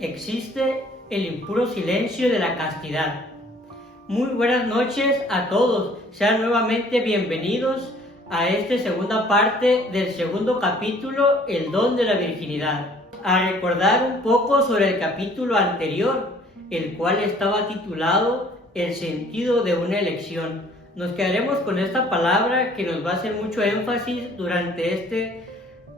existe el impuro silencio de la castidad. Muy buenas noches a todos, sean nuevamente bienvenidos a esta segunda parte del segundo capítulo, el don de la virginidad. A recordar un poco sobre el capítulo anterior, el cual estaba titulado El sentido de una elección. Nos quedaremos con esta palabra que nos va a hacer mucho énfasis durante este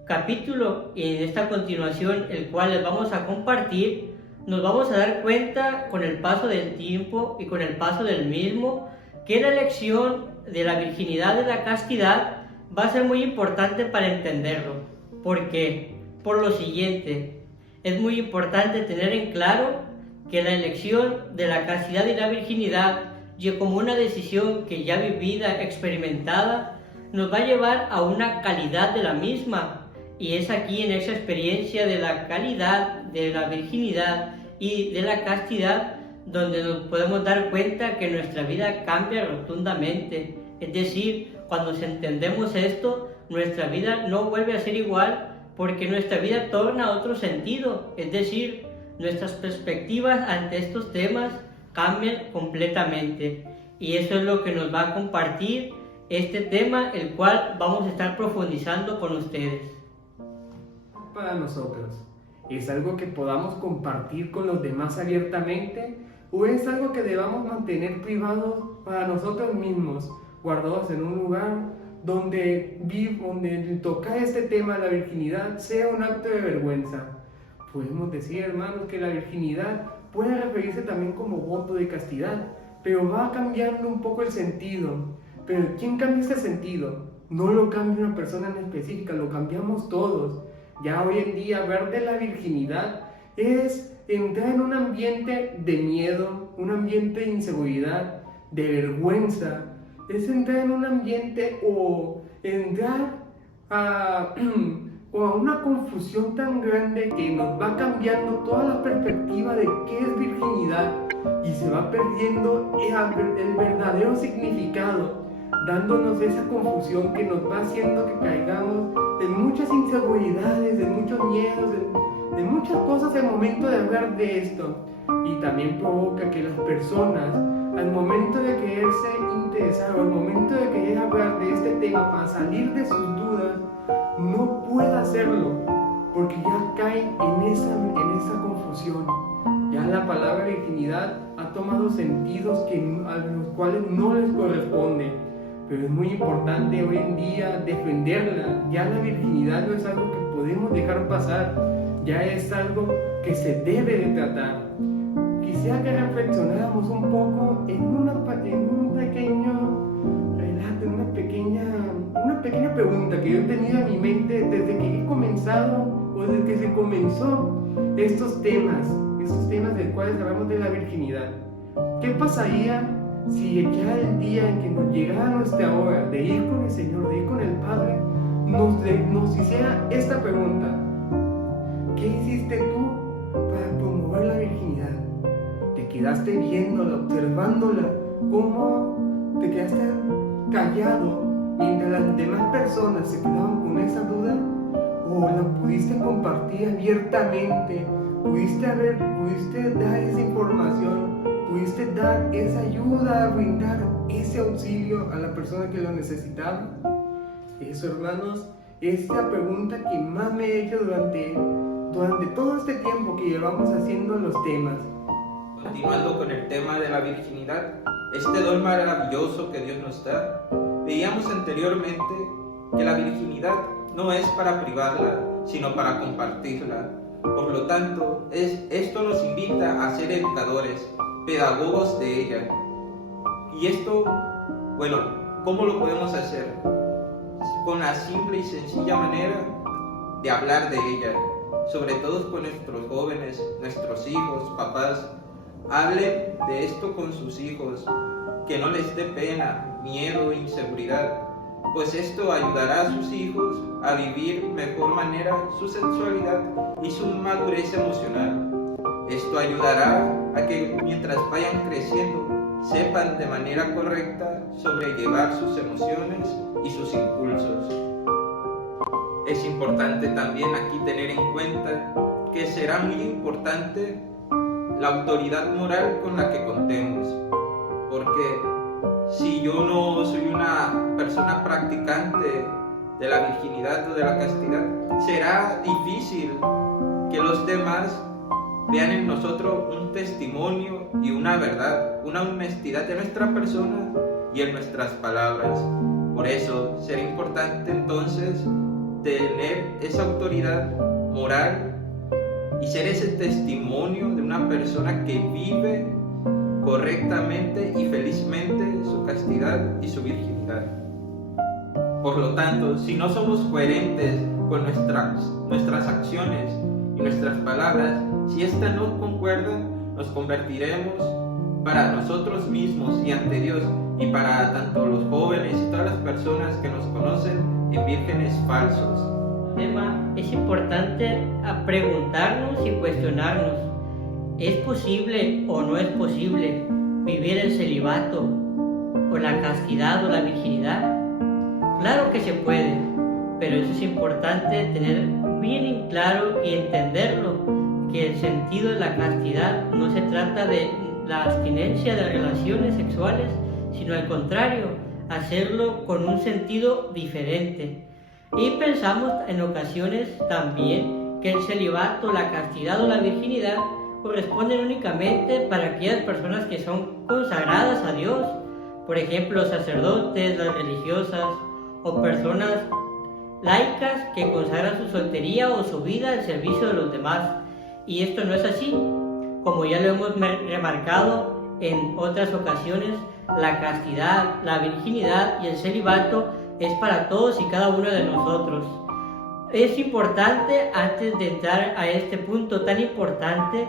capítulo y en esta continuación, el cual les vamos a compartir. Nos vamos a dar cuenta con el paso del tiempo y con el paso del mismo que la elección de la virginidad de la castidad va a ser muy importante para entenderlo. ¿Por qué? Por lo siguiente, es muy importante tener en claro que la elección de la castidad y la virginidad, y como una decisión que ya vivida, experimentada, nos va a llevar a una calidad de la misma. Y es aquí en esa experiencia de la calidad de la virginidad y de la castidad donde nos podemos dar cuenta que nuestra vida cambia rotundamente. Es decir, cuando entendemos esto, nuestra vida no vuelve a ser igual porque nuestra vida torna a otro sentido. Es decir, nuestras perspectivas ante estos temas cambian completamente. Y eso es lo que nos va a compartir este tema, el cual vamos a estar profundizando con ustedes. Para nosotros, ¿es algo que podamos compartir con los demás abiertamente o es algo que debamos mantener privado para nosotros mismos, guardados en un lugar donde tocar este tema de la virginidad sea un acto de vergüenza? Podemos decir, hermanos, que la virginidad puede referirse también como voto de castidad, pero va cambiando un poco el sentido. Pero ¿quién cambia ese sentido? No lo cambia una persona en específica, lo cambiamos todos. Ya hoy en día hablar de la virginidad es entrar en un ambiente de miedo, un ambiente de inseguridad, de vergüenza. Es entrar en un ambiente o entrar a una confusión tan grande que nos va cambiando toda la perspectiva de qué es virginidad y se va perdiendo el verdadero significado, dándonos esa confusión que nos va haciendo que caigamos en muchas inseguridades, en muchos miedos, en muchas cosas al momento de hablar de esto. Y también provoca que las personas, al momento de quererse interesar o al momento de querer hablar de este tema para salir de sus dudas, no pueda hacerlo, porque ya caen en esa confusión. Ya la palabra virginidad ha tomado sentidos a los cuales no les corresponde. Pero es muy importante hoy en día defenderla. Ya la virginidad no es algo que podemos dejar pasar, ya es algo que se debe de tratar. Quisiera que reflexionáramos un poco en un pequeño relato, en una pequeña pregunta que yo he tenido en mi mente desde que he comenzado o desde que se comenzó estos temas del cuales hablamos de la virginidad. ¿Qué pasaría si ya el día en que nos llegara nuestra hora de ir con el Señor, de ir con el Padre, nos hiciera esta pregunta? ¿Qué hiciste tú para promover la virginidad? ¿Te quedaste viéndola, observándola? ¿Cómo te quedaste callado mientras las demás personas se quedaban con esa duda? ¿O la pudiste compartir abiertamente? ¿Pudiste dar esa información? ¿Pudiste dar esa ayuda, brindar ese auxilio a la persona que lo necesitaba? Eso, hermanos, es la pregunta que más me he hecho durante todo este tiempo que llevamos haciendo los temas. Continuando con el tema de la virginidad, este don maravilloso que Dios nos da, veíamos anteriormente que la virginidad no es para privarla, sino para compartirla. Por lo tanto, esto nos invita a ser educadores, pedagogos de ella. Y esto, ¿cómo lo podemos hacer? Con la simple y sencilla manera de hablar de ella, sobre todo con nuestros jóvenes, nuestros hijos, papás. Hablen de esto con sus hijos, que no les dé pena, miedo, inseguridad, pues esto ayudará a sus hijos a vivir mejor manera su sexualidad y su madurez emocional. Esto ayudará a que mientras vayan creciendo sepan de manera correcta sobrellevar sus emociones y sus impulsos. Es importante también aquí tener en cuenta que será muy importante la autoridad moral con la que contemos, porque si yo no soy una persona practicante de la virginidad o de la castidad, será difícil que los demás vean en nosotros un testimonio y una verdad, una honestidad de nuestra persona y en nuestras palabras. Por eso será importante entonces tener esa autoridad moral y ser ese testimonio de una persona que vive correctamente y felizmente su castidad y su virginidad. Por lo tanto, si no somos coherentes con nuestras acciones y nuestras palabras, si éstas no concuerdan, nos convertiremos para nosotros mismos y ante Dios y para tanto los jóvenes y todas las personas que nos conocen en vírgenes falsos. Es importante preguntarnos y cuestionarnos: ¿es posible o no es posible vivir el celibato o la castidad o la virginidad? Claro que se puede, pero eso es importante tener bien en claro y entenderlo, que el sentido de la castidad no se trata de la abstinencia de relaciones sexuales, sino al contrario, hacerlo con un sentido diferente. Y pensamos en ocasiones también que el celibato, la castidad o la virginidad corresponden únicamente para aquellas personas que son consagradas a Dios, por ejemplo, sacerdotes, las religiosas o personas laicas que consagran su soltería o su vida al servicio de los demás. Y esto no es así. Como ya lo hemos remarcado en otras ocasiones, la castidad, la virginidad y el celibato es para todos y cada uno de nosotros. Es importante, antes de entrar a este punto tan importante,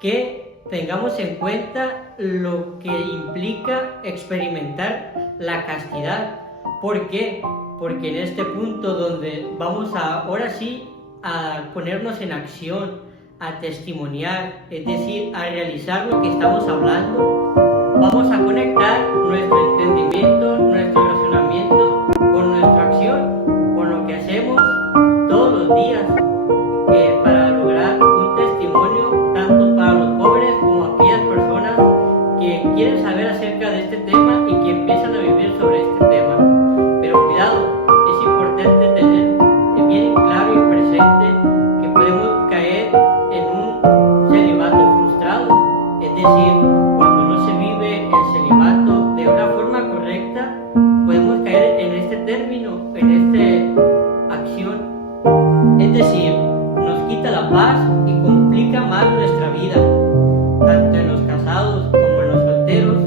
que tengamos en cuenta lo que implica experimentar la castidad. ¿Por qué? Porque en este punto donde vamos ahora sí a ponernos en acción, a testimoniar, es decir, a realizar lo que estamos hablando, vamos a conectar nuestro entendimiento, nuestro razonamiento con nuestra acción, con lo que hacemos todos los días, para lograr un testimonio tanto para los jóvenes como aquellas personas que quieren saber acerca de este tema y que empiezan a vivir sobre este tema. Pero cuidado, es importante tener bien claro y presente que podemos caer en un celibato frustrado, es decir, cuando no se vive el celibato de una forma correcta, podemos caer en este término, en esta acción, es decir, nos quita la paz y complica más nuestra vida, tanto en los casados como en los solteros.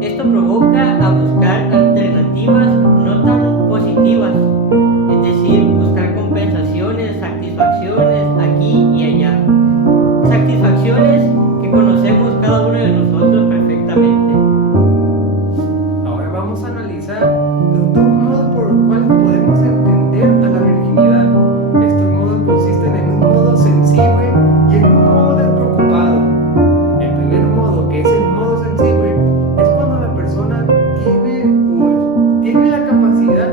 Esto provoca a buscar alternativas no tan positivas, es decir, buscar compensaciones, satisfacciones aquí y allá, satisfacciones que conocemos cada uno de nosotros perfectamente. Ahora vamos a analizar los dos modos por los cuales podemos entender a la virginidad. Estos modos consisten en un modo sensible y en un modo despreocupado. El primer modo, que es el modo sensible, es cuando la persona tiene la capacidad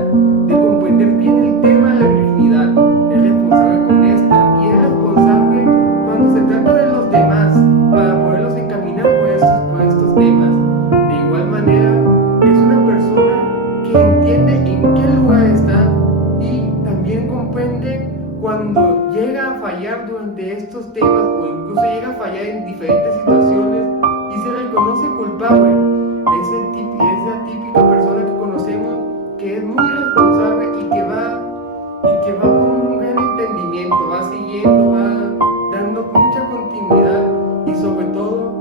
de comprender bien el tema de la virginidad, es responsable con esta y es responsable cuando se trata de los demás para poderlos encaminar por estos temas. De igual manera, es una persona que entiende en qué lugar está y también comprende cuando llega a fallar durante estos temas o incluso llega a fallar en diferentes situaciones y se reconoce culpable. Esa típica persona que conocemos que es muy responsable y que va con un gran entendimiento, va siguiendo, va dando mucha continuidad y sobre todo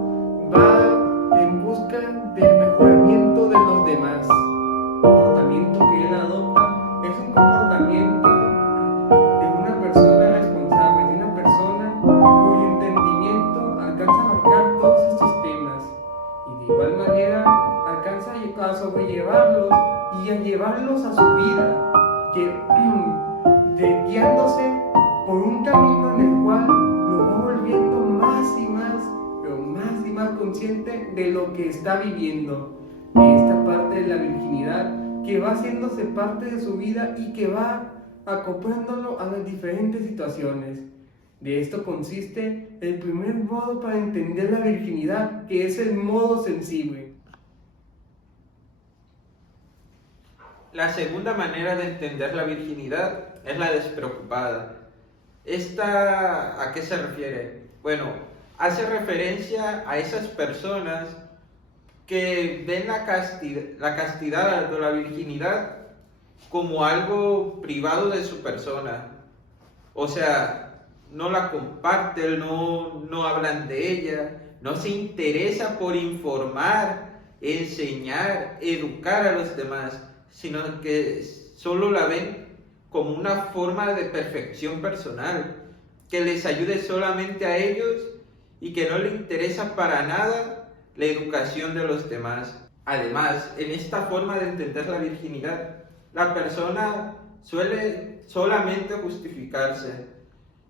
va en busca del mejoramiento de los demás. El comportamiento que él adopta es un comportamiento de una persona responsable, de una persona cuyo entendimiento alcanza a abarcar todos estos temas y de igual manera alcanza a sobrellevarlos y a llevarlos a su vida, guiándose por un camino en el cual lo va volviendo más y más, pero más y más consciente de lo que está viviendo, de esta parte de la virginidad que va haciéndose parte de su vida y que va acoplándolo a las diferentes situaciones. De esto consiste el primer modo para entender la virginidad, que es el modo sensible. La segunda manera de entender la virginidad es la despreocupada. ¿Esta a qué se refiere? Bueno, hace referencia a esas personas que ven la castidad o la virginidad como algo privado de su persona. O sea, no la comparten, no hablan de ella, no se interesa por informar, enseñar, educar a los demás, sino que solo la ven como una forma de perfección personal, que les ayude solamente a ellos y que no le interesa para nada la educación de los demás. Además, en esta forma de entender la virginidad, la persona suele solamente justificarse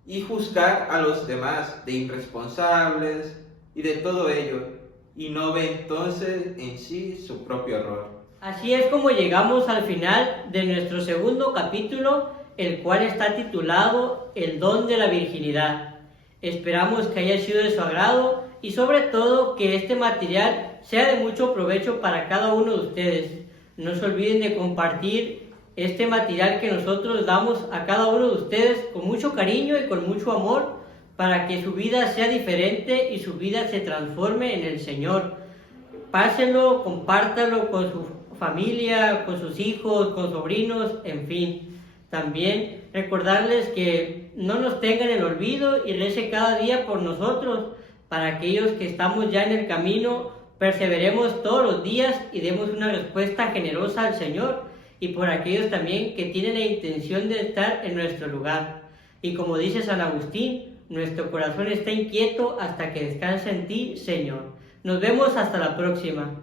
y juzgar a los demás de irresponsables y de todo ello, y no ve entonces en sí su propio error. Así es como llegamos al final de nuestro segundo capítulo, el cual está titulado El don de la virginidad. Esperamos que haya sido de su agrado y sobre todo que este material sea de mucho provecho para cada uno de ustedes. No se olviden de compartir este material que nosotros damos a cada uno de ustedes con mucho cariño y con mucho amor para que su vida sea diferente y su vida se transforme en el Señor. Pásenlo, compártalo con su familia, con sus hijos, con sobrinos, en fin. También recordarles que no nos tengan en el olvido y recen cada día por nosotros, para aquellos que estamos ya en el camino, perseveremos todos los días y demos una respuesta generosa al Señor, y por aquellos también que tienen la intención de estar en nuestro lugar. Y como dice San Agustín, nuestro corazón está inquieto hasta que descanse en ti, Señor. Nos vemos hasta la próxima.